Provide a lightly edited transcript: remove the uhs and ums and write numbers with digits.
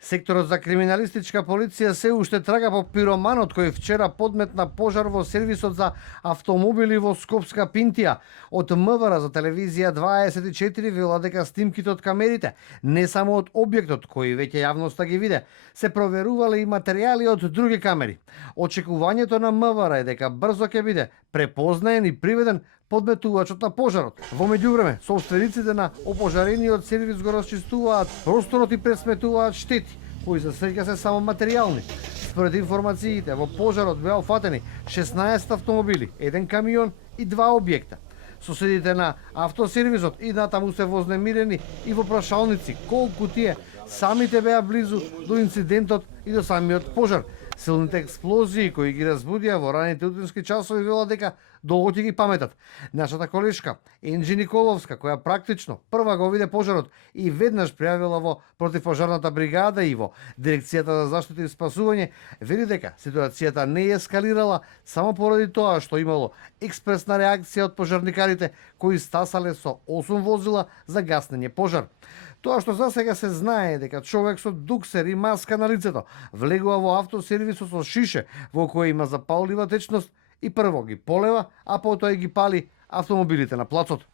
Секторот за криминалистичка полиција се уште трага по пироманот кој вчера подметна пожар во сервисот за автомобили во Скопска Пинтија. Од МВР за телевизија 24 вела дека снимките од камерите, не само од објектот кој веќе јавноста ги виде, се проверувале и материјали од други камери. Очекувањето на МВР е дека брзо ќе биде препознаен и приведен подметувачот на пожарот. Во меѓувреме, собствениците на опожарениот сервис го расчистуваат просторот и пресметуваат штети, кои за среќа се само материјални. Според информациите, во пожарот беа офатени 16 автомобили, 1 камион и 2 објекта. Соседите на автосервисот и натаму се вознемирени и во прашалници колку тие самите беа близу до инцидентот и до самиот пожар. Силните експлозии кои ги разбудија во раните утрешки часови вела дека долго ќе ги паметат. Нашата колешка Енџи Николовска, која практично прва го виде пожарот и веднаш пријавила во противпожарната бригада и во Дирекцијата за заштита и спасување, вели дека ситуацијата не ескалирала само поради тоа што имало експресна реакција од пожарникарите кои стасале со 8 возила за гаснење пожар. Тоа што засега се знае дека човек со дуксер и маска на лицето влегува во автосервисот со шише во кој има запаллива течност и прво ги полева, а потоа ги пали автомобилите на плацот.